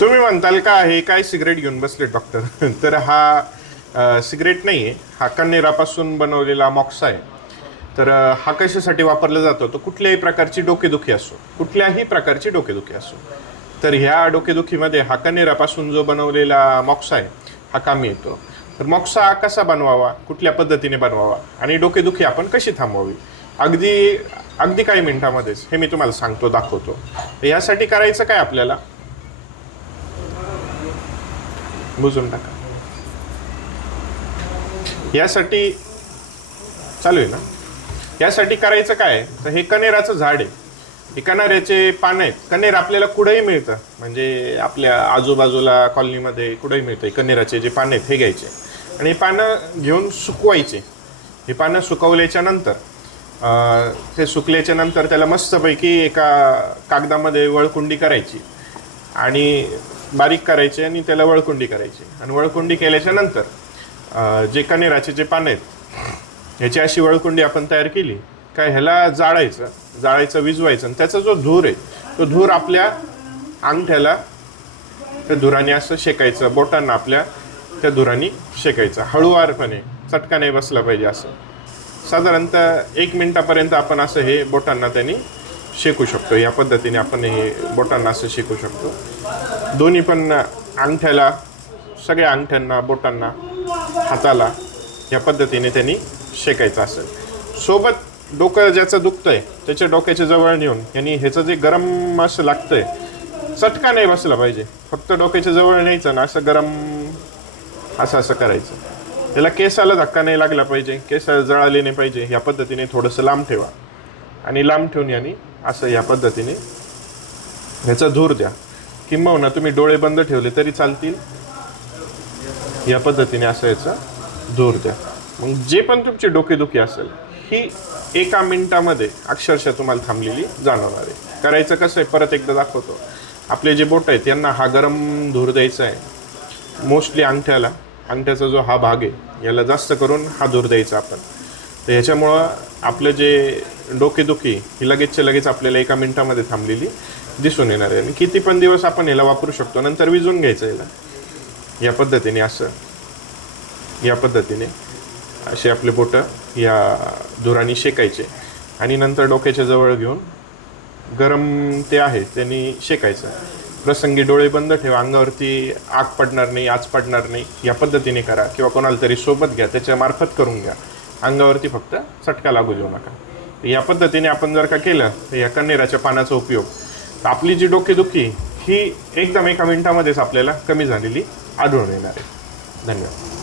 तुम्ही म्हणताल का हे काय सिगरेट घेऊन बसले डॉक्टर तर हा सिगरेट नाही आहे हा कन्नेरापासून बनवलेला मॉक्सा आहे. तर हा कशासाठी वापरला जातो? तो कुठल्याही प्रकारची डोकेदुखी असो कुठल्याही प्रकारची डोकेदुखी असो तर ह्या डोकेदुखीमध्ये हा कन्नेरापासून जो बनवलेला मॉक्सा आहे हा कामी येतो. तर मॉक्सा कसा बनवावा? कुठल्या पद्धतीने बनवावा? आणि डोकेदुखी आपण कशी थांबवावी? अगदी अगदी काही मिनिटामध्येच हे मी तुम्हाला सांगतो दाखवतो. तर यासाठी करायचं काय आपल्याला? बुजून टाका. यासाठी चालू आहे ना? यासाठी करायचं काय? तर हे कनेराचं झाड आहे. हे कनेऱ्याचे पानं आहेत. कनेर आपल्याला कुठंही मिळतं. म्हणजे आपल्या आजूबाजूला कॉलनीमध्ये कुठंही मिळतं. कनेराचे जे पानं आहेत हे घ्यायचे. आणि हे पानं घेऊन सुकवायचे. हे पानं सुकवल्याच्या नंतर ते सुकल्याच्या नंतर त्याला मस्तपैकी एका कागदामध्ये वळकुंडी करायची. आणि बारीक करायची आणि त्याला वळकुंडी करायची. आणि वळकुंडी केल्याच्यानंतर जे कनेराचे जे पानं आहेत ह्याची अशी वळकुंडी आपण तयार केली. काय ह्याला जाळायचं जाळायचं विजवायचं. आणि त्याचा जो धूर आहे तो धूर आपल्या अंगठ्याला त्या धुराने असं शेकायचं. बोटांना आपल्या त्या धुराने शेकायचं. हळूवारपणे चटका नाही बसला पाहिजे असं. साधारणतः एक मिनटापर्यंत आपण असं हे बोटांना त्यांनी शेकू शकतो. या पद्धतीने आपण हे बोटांना असं शेकू शकतो. दोन्ही पण अंगठ्याला सगळ्या अंगठ्यांना बोटांना हाताला या पद्धतीने त्यांनी शेकायचं असेल. सोबत डोकं ज्याचं दुखतं आहे त्याच्या डोक्याच्या जवळ नेऊन यांनी ह्याचं जे गरम असं लागतं आहे चटका नाही बसला पाहिजे. फक्त डोक्याच्या जवळ न्यायचं ना असं गरम असं असं करायचं. त्याला केसाला धक्का नाही लागला पाहिजे. केस जळाले नाही पाहिजे. या पद्धतीने थोडंसं लांब ठेवा. आणि लांब ठेवून याने असं या पद्धतीने ह्याचा धूर द्या. किंबहुना तुम्ही डोळे बंद ठेवले तरी चालतील. या पद्धतीने असं याचा धूर द्या. मग जे पण तुमची डोकेदुखी असेल ही एका मिनिटामध्ये अक्षरशः तुम्हाला थांबलेली जाणवणार आहे. करायचं कसं आहे परत एकदा दाखवतो. आपले जे बोट आहेत त्यांना हा गरम धूर द्यायचा आहे. मोस्टली अंगठ्याला अंगठ्याचा जो हा भाग आहे याला जास्त करून हा दूर द्यायचा आपण. तर ह्याच्यामुळं आपलं जे डोकेदुखी ही लगेचच्या लगेच आपल्याला एका मिनिटामध्ये थांबलेली दिसून येणार आहे. आणि किती पण दिवस आपण ह्याला वापरू शकतो नंतर विजून घ्यायचं याला. या पद्धतीने असं. या पद्धतीने असे आपले बोटं या धुराने शेकायचे. आणि नंतर डोक्याच्या जवळ घेऊन गरम ते आहे त्यांनी शेकायचं. प्रसंगी डोळे बंद ठेवा अंगावरती आग पडणार नाही आज पडणार नाही या पद्धतीने करा किंवा कोणाला तरी सोबत घ्या त्याच्यामार्फत करून घ्या. अंगावरती फक्त चटका लागू देऊ नका. या पद्धतीने आपण जर का केलं तर या कन्नेराच्या पानाचा उपयोग. तर आपली जी डोकेदुखी ही एकदम एका मिनिटामध्येच आपल्याला कमी झालेली आढळून येणार आहे. धन्यवाद.